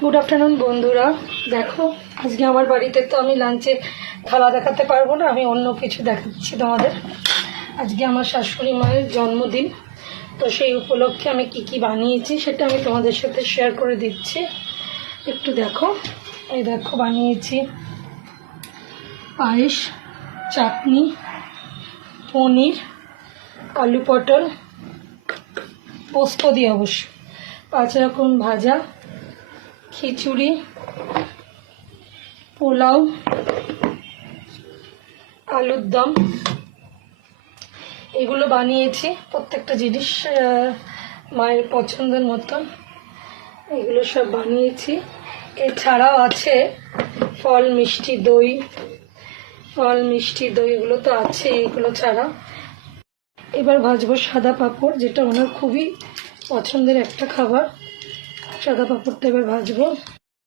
Good afternoon বন্ধুরা। দেখো আজকে আমার বাড়িতে তো আমি লাঞ্চে থালা দেখাতে পারবো না, আমি অন্য কিছু দেখাচ্ছি তোমাদের। আজকে আমার শাশুড়ি মায়ের জন্মদিন, তো সেই উপলক্ষে আমি কি কি বানিয়েছি সেটা আমি তোমাদের সাথে শেয়ার করে দিচ্ছি। একটু দেখো, এই দেখো বানিয়েছি পায়েস, চাটনি, পনির, আলু পটল, পোস্ত দিয়ে অবশ্য, 5 রকম ভাজা, খিচুড়ি, পোলাও, আলুর দম, এগুলো বানিয়েছি। প্রত্যেকটা জিনিস মায়ের পছন্দের মতন এগুলো সব বানিয়েছি। এছাড়াও আছে ফল মিষ্টি দই, এগুলো তো আছে। এগুলো ছাড়া এবার ভাজবো সাদা পাঁপড়, যেটা ওনার খুবই পছন্দের একটা খাবার। সাদা পাঁপড়টা এবার ভাজবো,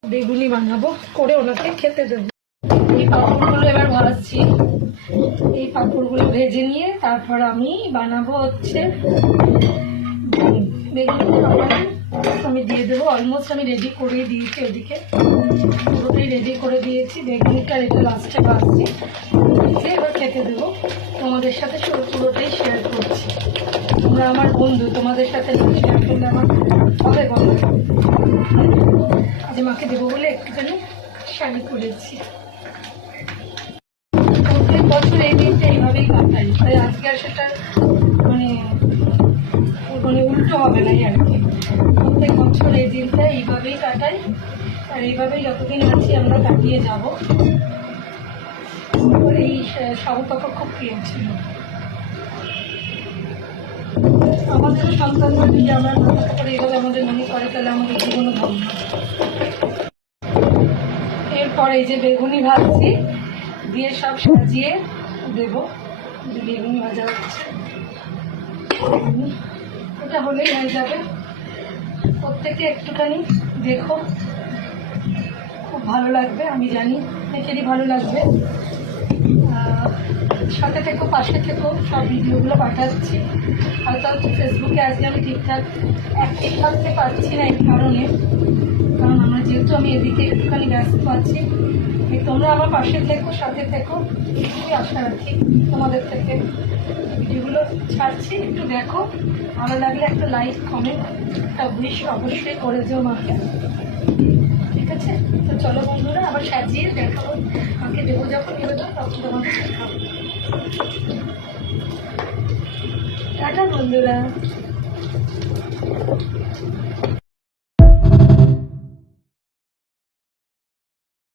বেগুনি বানাবো, করে ওনাকে খেতে দেবো। এই পাঁপড়গুলো এবার ভাজছি। এই পাঁপড়গুলো ভেজে নিয়ে তারপর আমি বানাবো হচ্ছে বেগুনি। আমি দিয়ে দেবো, অলমোস্ট আমি রেডি করে দিয়েছি, ওদিকে পুরোটাই রেডি করে দিয়েছি। বেগুনিটা এটা লাস্টে ভাজছি, এবার খেতে দেবো। তোমাদের সাথে পুরোটাই শেয়ার করছি। তোমরা আমার বন্ধু, তোমাদের সাথে শেয়ার করলে আমার হবে বন্ধু। আজ মাকে দেবো বলে একটুখানি শাড়ি করেছি। প্রত্যেক বছর এই দিনটা এইভাবেই কাটাই, তাই আজকে আর সেটা মানে উল্টো হবে না আর কি। প্রত্যেক বছর এই দিনটা এইভাবেই কাটাই, আর এইভাবেই যতদিন আছি আমরা কাটিয়ে যাব। এই সাবুকাপড় খুব প্রিয় ছিল আমাদের সন্তানরা। যদি আমরা কাপড় এইভাবে আমাদের মনে করে তাহলে আমাদের জীবনও ধন্য। এরপরে এই যে বেগুনি ভাজছি, দিয়ে সব সাজিয়ে দেবো। বেগুনি ভাজা হচ্ছে, এটা হলেই হয়ে যাবে। প্রত্যেকে একটুখানি দেখো, খুব ভালো লাগবে, আমি জানি অনেকেরই ভালো লাগবে। সাথে থেকো, পাশে থেকো, সব ভিডিওগুলো পাঠাচ্ছি। হয়তো ফেসবুকে আজকে আমি ঠিকঠাক অ্যাক্টিভ থাকতে পারছি না এই কারণে, কারণ আমরা যেহেতু আমি এদিকে একটুখানি ব্যস্ত আছি। তোমরা আমার পাশে থেকো, সাথে থেকো, খুবই আশা রাখি তোমাদের থেকে। ভিডিওগুলো ছাড়ছি, একটু দেখো, ভালো লাগলে একটা লাইক, কমেন্ট, একটা উইশ অবশ্যই করে দিও মাকে, ঠিক আছে? তো চলো বন্ধুরা, আবার সাজিয়ে দেখাবো মাকে দেবো, যখন বেরোবো তখন তোমাকে দেখাবো। টাটা বন্ধুরা।